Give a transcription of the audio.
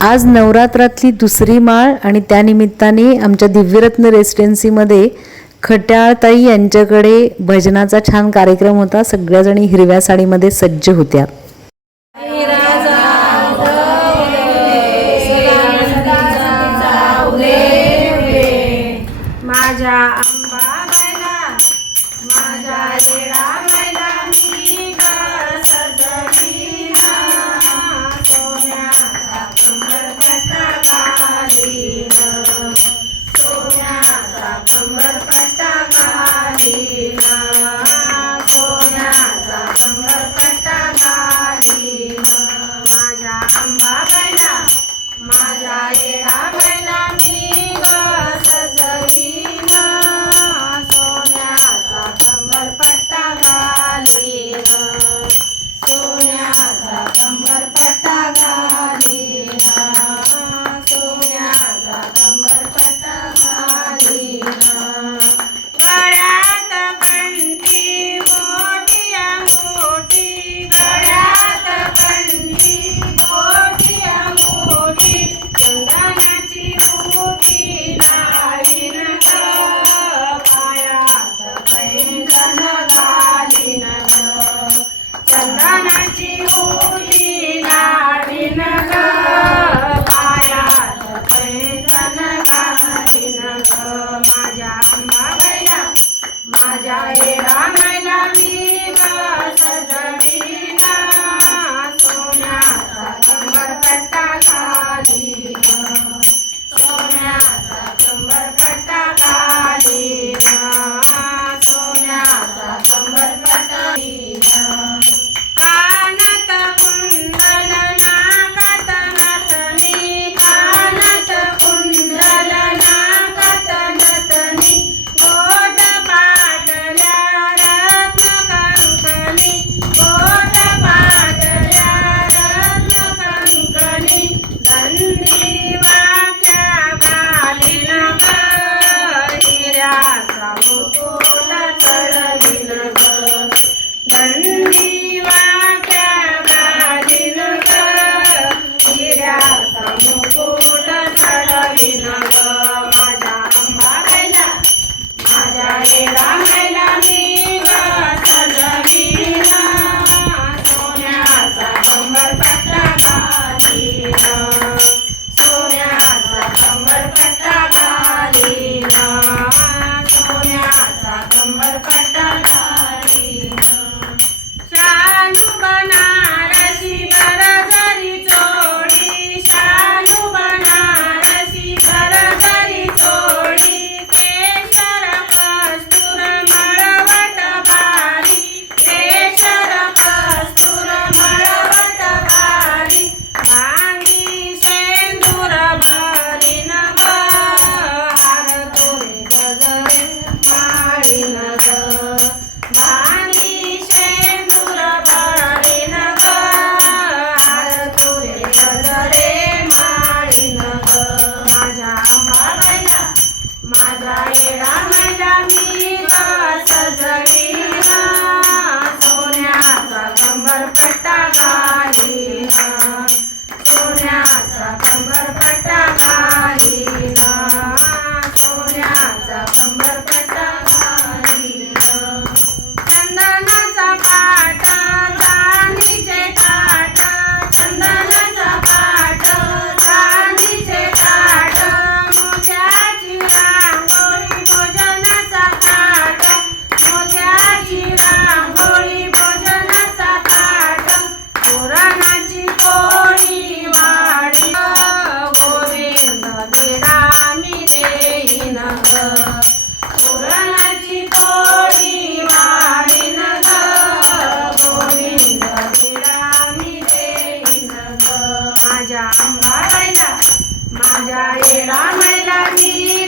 आज नवरात्रातली दुसरी माळ आणि त्यानिमित्ताने आमच्या दिव्यरत्न रेसिडेन्सीमध्ये खट्याळताई यांच्याकडे भजनाचा छान कार्यक्रम होता. सगळ्याजणी हिरव्या साडीमध्ये सज्ज होत्या. माझ्या ಕಂಬರ್ ಪಟ್ಟ ಗಾಲಿನ ಸೋನ್ಯಾಸ ಕಂಬರ್ माझ्या आंबा राहिला माझ्या येडा मैला मी